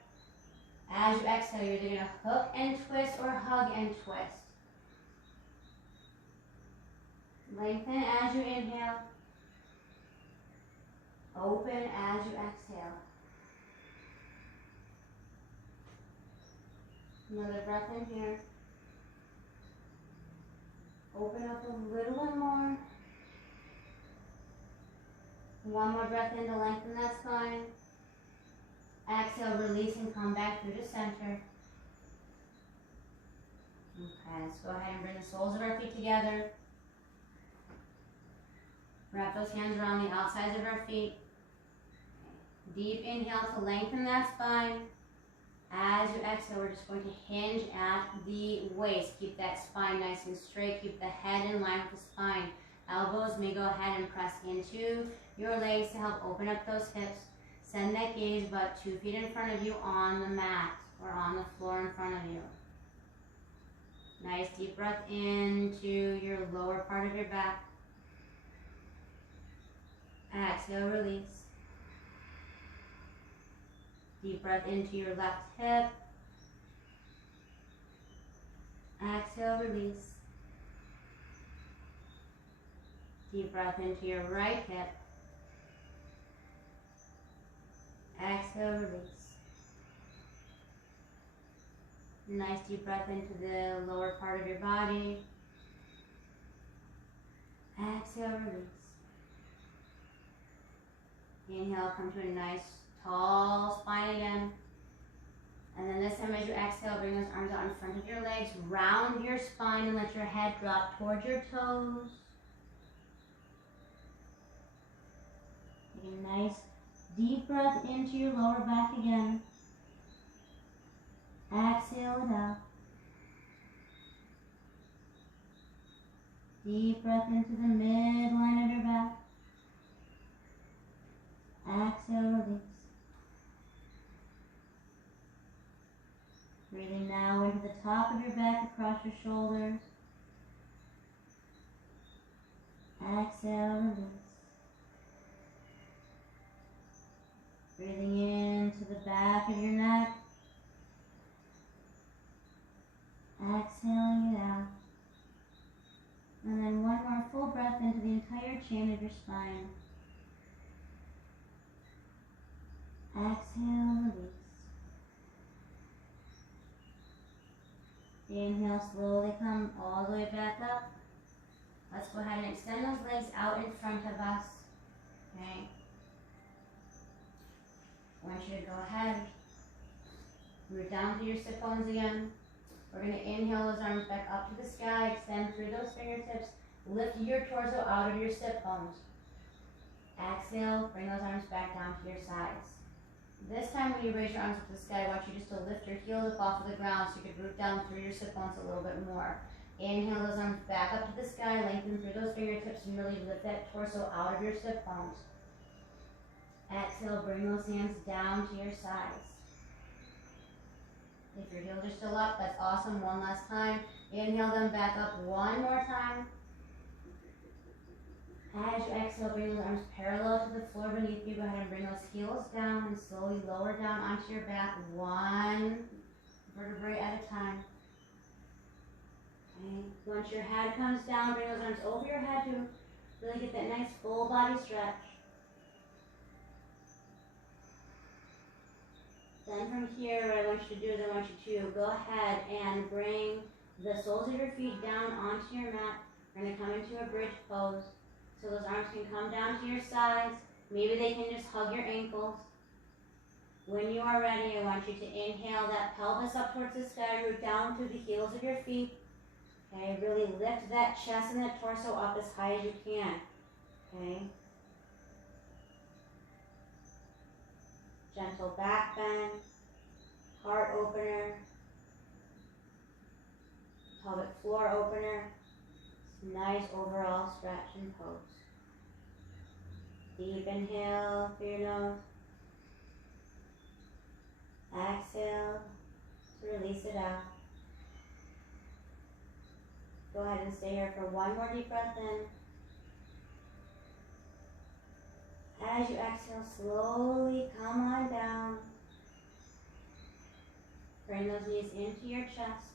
As you exhale, you're either going to hook and twist or hug and twist. Lengthen as you inhale. Open as you exhale. Another breath in here. Open up a little bit more. One more breath in to lengthen that spine. Exhale, release and come back through the center. Okay, let's go ahead and bring the soles of our feet together. Wrap those hands around the outsides of our feet. Deep inhale to lengthen that spine. As you exhale, we're just going to hinge at the waist. Keep that spine nice and straight. Keep the head in line with the spine. Elbows may go ahead and press into your legs to help open up those hips. Send that gaze about 2 feet in front of you on the mat or on the floor in front of you. Nice deep breath into your lower part of your back. Exhale, release. Deep breath into your left hip. Exhale, release. Deep breath into your right hip. Exhale, release. Nice deep breath into the lower part of your body. Exhale, release. Inhale, come to a nice tall spine again. And then this time as you exhale, bring those arms out in front of your legs. Round your spine and let your head drop towards your toes. Take a nice deep breath into your lower back again. Exhale it out. Deep breath into the midline of your back. Exhale, release. Breathing now into the top of your back across your shoulders. Exhale, release. Breathing into the back of your neck. Exhaling it out. And then one more full breath into the entire chain of your spine. Exhale, release. Inhale, slowly come all the way back up. Let's go ahead and extend those legs out in front of us. Okay. I want you to go ahead. Root down to your sit bones again. We're going to inhale those arms back up to the sky. Extend through those fingertips. Lift your torso out of your sit bones. Exhale, bring those arms back down to your sides. This time when you raise your arms up to the sky, I want you just to lift your heels up off of the ground so you can root down through your sit bones a little bit more. Inhale those arms back up to the sky, lengthen through those fingertips and really lift that torso out of your sit bones. Exhale, bring those hands down to your sides. If your heels are still up, that's awesome. One last time. Inhale them back up one more time. As you exhale, bring those arms parallel to the floor beneath you. Go ahead and bring those heels down and slowly lower down onto your back, one vertebrae at a time. Okay. Once your head comes down, bring those arms over your head to really get that nice full body stretch. Then from here, what I want you to do is I want you to go ahead and bring the soles of your feet down onto your mat. We're going to come into a bridge pose. So those arms can come down to your sides. Maybe they can just hug your ankles. When you are ready, I want you to inhale that pelvis up towards the sky, root down through the heels of your feet. Okay, really lift that chest and that torso up as high as you can. Okay. Gentle back bend, heart opener, pelvic floor opener. Nice overall stretch and pose. Deep inhale through your nose. Exhale to release it out. Go ahead and stay here for one more deep breath in. As you exhale, slowly come on down. Bring those knees into your chest.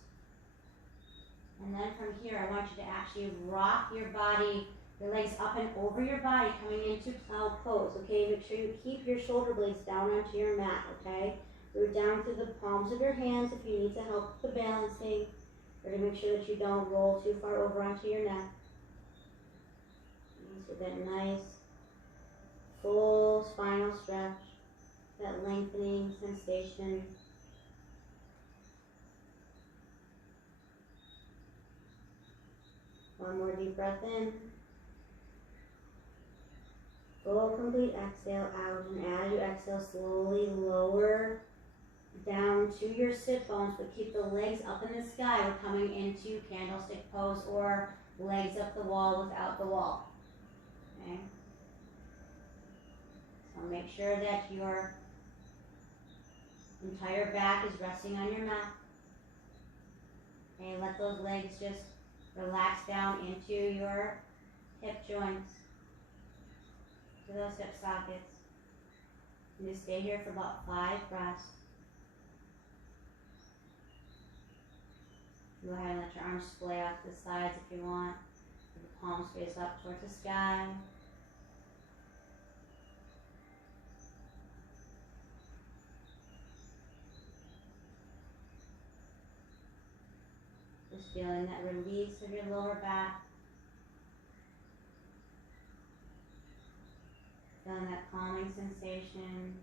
And then from here, I want you to actually rock your body, your legs up and over your body, coming into plow pose, okay? Make sure you keep your shoulder blades down onto your mat, okay? Root down through the palms of your hands if you need to help with the balancing, or to make sure that you don't roll too far over onto your neck. So that nice, full spinal stretch, that lengthening sensation. One more deep breath in. Full complete exhale out, and as you exhale, slowly lower down to your sit bones, but keep the legs up in the sky. We're coming into candlestick pose or legs up the wall without the wall. Okay? So make sure that your entire back is resting on your mat. Okay, let those legs just relax down into your hip joints, to those hip sockets. And just stay here for about 5 breaths. Go ahead and let your arms splay off to the sides if you want. With the palms face up towards the sky. Just feeling that release of your lower back. Feeling that calming sensation.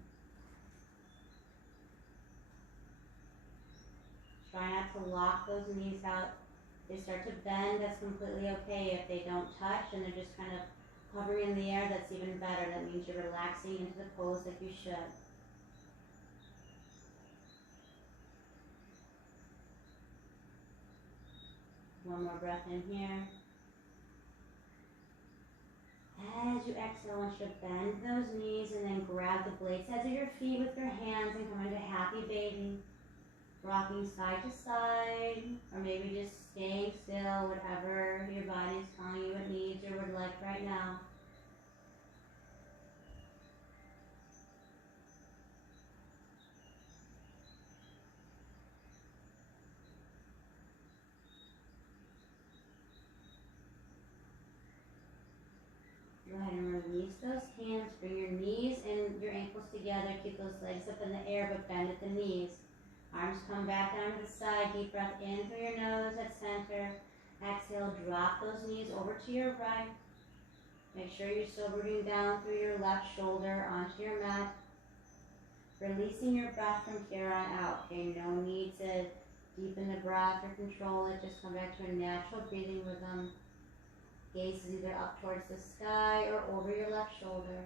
Try not to lock those knees out. If they start to bend, that's completely okay. If they don't touch and they're just kind of hovering in the air, that's even better. That means you're relaxing into the pose like you should. One more breath in here. As you exhale, I want you to bend those knees and then grab the blade sides of your feet with your hands and come into happy baby. Rocking side to side, or maybe just staying still, whatever your body is telling you it needs or would like right now. Go ahead and release those hands. Bring your knees and your ankles together. Keep those legs up in the air, but bend at the knees. Arms come back down to the side. Deep breath in through your nose at center. Exhale, drop those knees over to your right. Make sure you're still rooting down through your left shoulder onto your mat. Releasing your breath from here on out. Okay, no need to deepen the breath or control it. Just come back to a natural breathing rhythm. Gaze is either up towards the sky or over your left shoulder.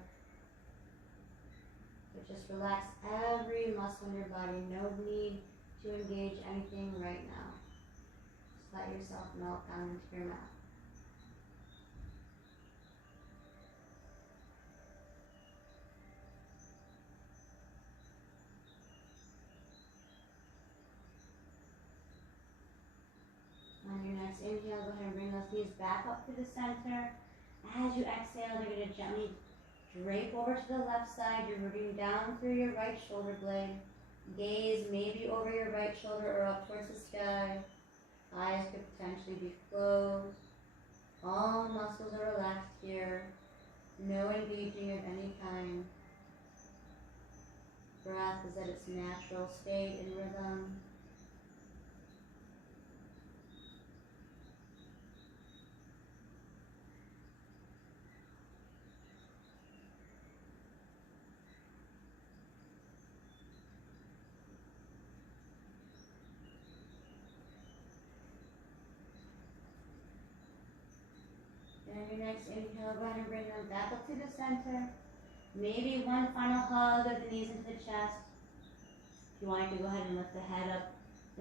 But just relax every muscle in your body. No need to engage anything right now. Just let yourself melt down into your mat. On your next inhale, go ahead and bring those knees back up to the center. As you exhale, they're going to gently drape over to the left side. You're rooting down through your right shoulder blade. Gaze maybe over your right shoulder or up towards the sky. Eyes could potentially be closed. All muscles are relaxed here. No engaging of any kind. Breath is at its natural state and rhythm. And your next inhale, go ahead and bring them back up to the center. Maybe one final hug of the knees into the chest. If you want, you can go ahead and lift the head up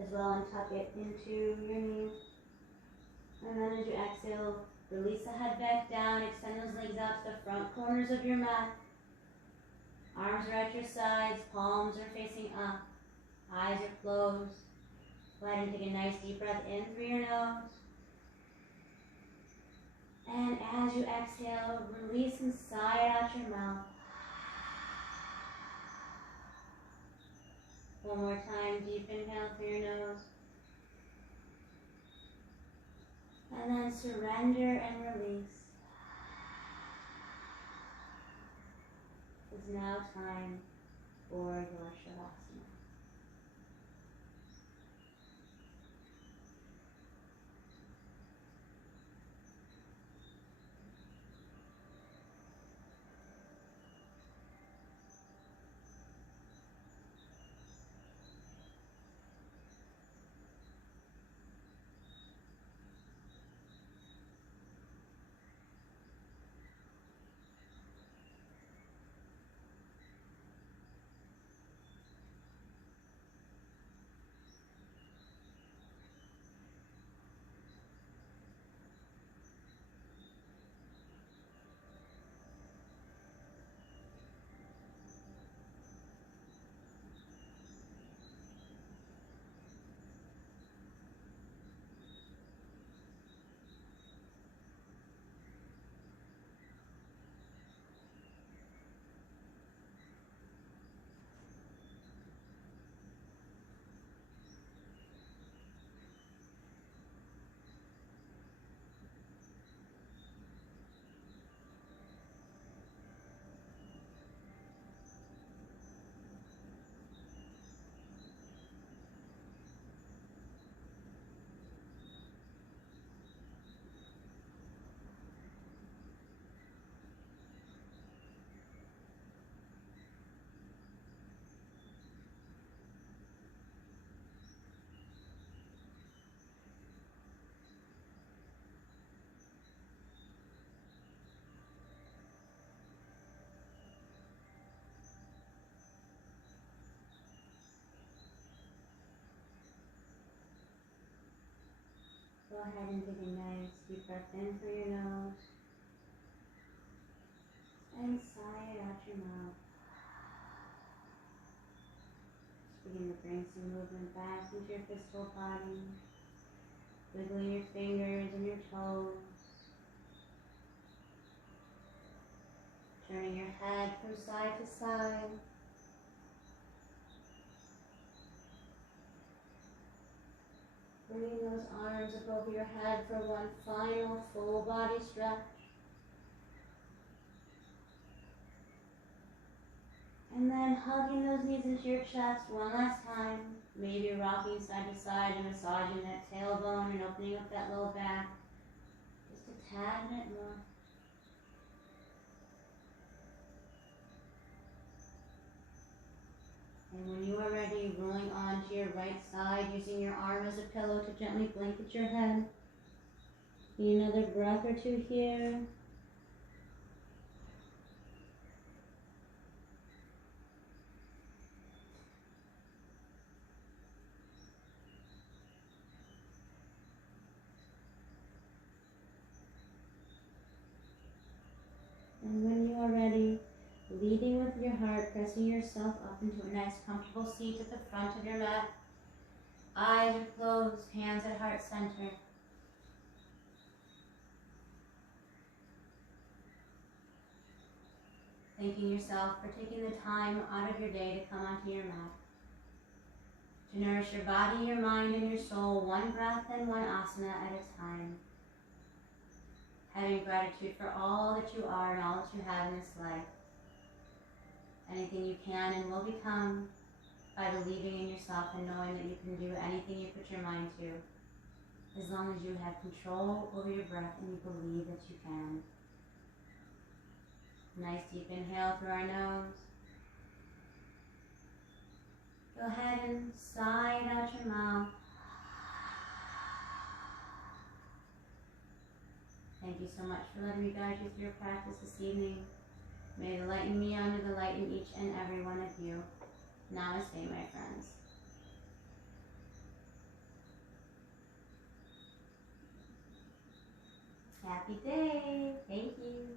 as well and tuck it into your knees. And then as you exhale, release the head back down. Extend those legs out to the front corners of your mat. Arms are at your sides. Palms are facing up. Eyes are closed. Go ahead and take a nice deep breath in through your nose. And as you exhale, release and sigh out your mouth. One more time, deep inhale through your nose. And then surrender and release. It's now time for your Shavasana. Go ahead and take a nice deep breath in through your nose. And sigh it out your mouth. Just begin to bring some movement back into your physical body. Wiggling your fingers and your toes. Turning your head from side to side. Bringing those arms up over your head for one final full body stretch. And then hugging those knees into your chest one last time. Maybe rocking side to side and massaging that tailbone and opening up that low back. Just a tad bit more. And when you are ready, rolling onto your right side, using your arm as a pillow to gently blanket your head. Need another breath or two here. And when you are ready, leading with your heart, pressing yourself up into a nice comfortable seat at the front of your mat. Eyes are closed, hands at heart center. Thanking yourself for taking the time out of your day to come onto your mat. to nourish your body, your mind, and your soul, one breath and one asana at a time. Having gratitude for all that you are and all that you have in this life. Anything you can and will become by believing in yourself and knowing that you can do anything you put your mind to, as long as you have control over your breath and you believe that you can. Nice deep inhale through our nose. Go ahead and sigh it out your mouth. Thank you so much for letting me guide you through your practice this evening. May the light in me honor the light in each and every one of you. Namaste, my friends. Happy day. Thank you.